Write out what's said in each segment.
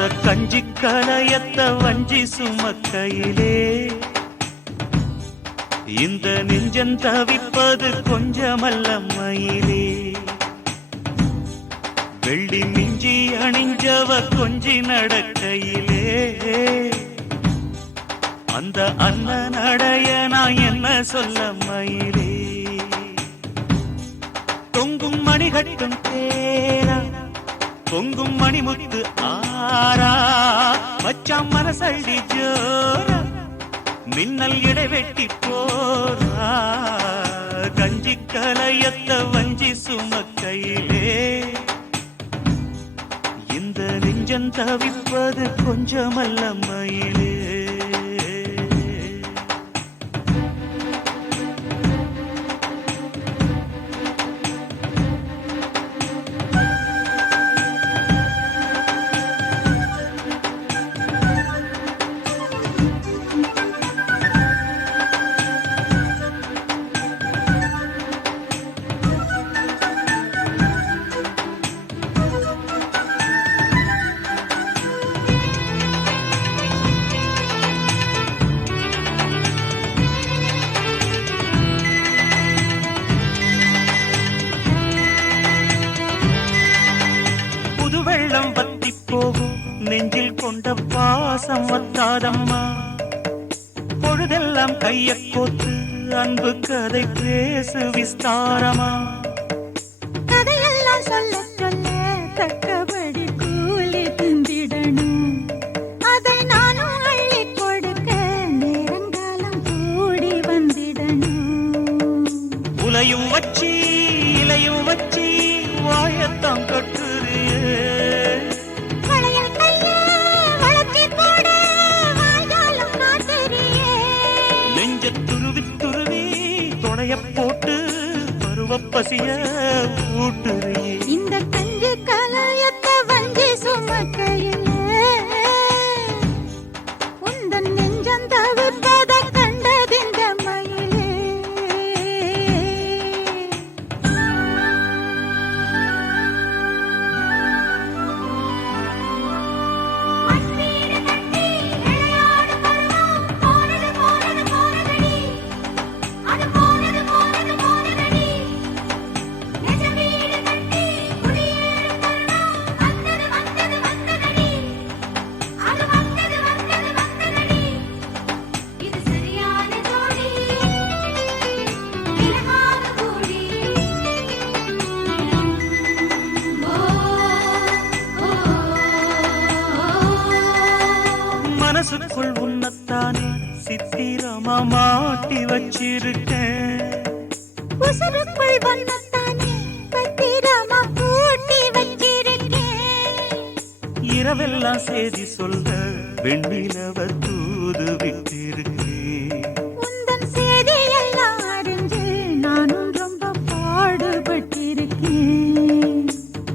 அந்த கஞ்சி கலையத்த வஞ்சி சுமக்கையிலே இந்த நெஞ்சம் தவிப்பது கொஞ்சமல்ல மயிலே. வெள்ளி மிஞ்சி அணிஞ்சவ கொஞ்சி நடக்கையிலே அந்த அண்ணன் அடைய நான் என்ன சொல்ல மயிலே. தொங்கும் மணி கட்டும் தேரா பொங்கும் மணிமுத்து ஆரா மச்சாம் மனசள்ளி ஜோரா மின்னல் இடைவெட்டி போரா கஞ்சி கலையத்த வஞ்சி சுமக்கையிலே இந்த நெஞ்சம் தவிப்பது கொஞ்சமல்ல மயிலே. வெள்ளம் வத்தி போகும் நெஞ்சில் கொண்ட பாசம் வத்தாதம்மா. பொழுதெல்லாம் கைய கோத்து அன்பு கதை பேசு விஸ்தாரமா. கதையெல்லாம் சொல்ல சொல்ல தக்கபடி கூலி திந்திடணும். அதை நானும் அள்ளி கொடுக்க நேரங்காலம் கூடி வந்திடணும். உலையும் வச்சி இலையும் வச்சி வாயத்தான் கட்டு போட்டு பருவப்பசிய ஊட்டுறியே. இந்த கஞ்சி கலையத்த வஞ்சி சுமக்கையிலே உந்தன் நெஞ்சம் தவிப்பத கண்டதிந்த மயிலே. மனசுக்குள் உன்னத்தானே சித்திரமா மாட்டி வச்சிருக்கேன். உசுருக்குள் வண்ணத்தானே பத்திரமா பூட்டி வச்சிருக்கேன். இரவெல்லாம் செய்தி சொல்ல வெண்ணிலவ தூது விட்டிருக்கேன். உந்தன் செய்தியெல்லாம் அறிஞ்சு நானும் ரொம்ப பாடுபட்டிருக்கேன்.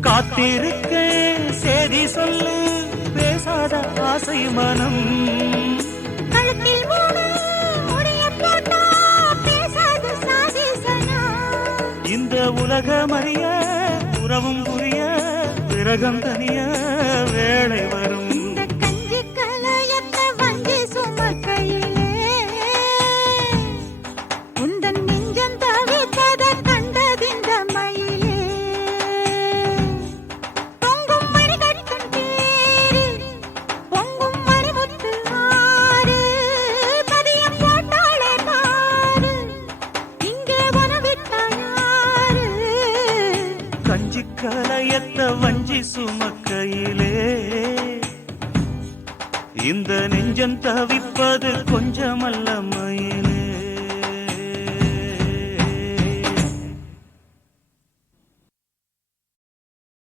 காத்திருக்கேன் செய்தி சொல்லு பேசாத ஆசை மனம். கழுத்தில் முடிய போட்டா பேசாத சாதிசனா. இந்த உலகம் அறிய உறவும் புரிய விரகம் தனிய வேளை வரும். இந்த கஞ்சி கலையத்த வஞ்சி சுமக்கையிலே உந்தன் நெஞ்சம் தவித்தத கண்டதிந்த மயிலே. பொங்கும் மணி கட்டும் தேரு பொங்கும் மணிமுத்து ஆறு பதியம் போட்டாளே பாரு இங்கே உனவிட்டா யாரு. கஞ்சி கலையத்த வஞ்சி சுமக்கையிலே இந்த நெஞ்சம் தவிப்பது கொஞ்சமல்ல மயிலே.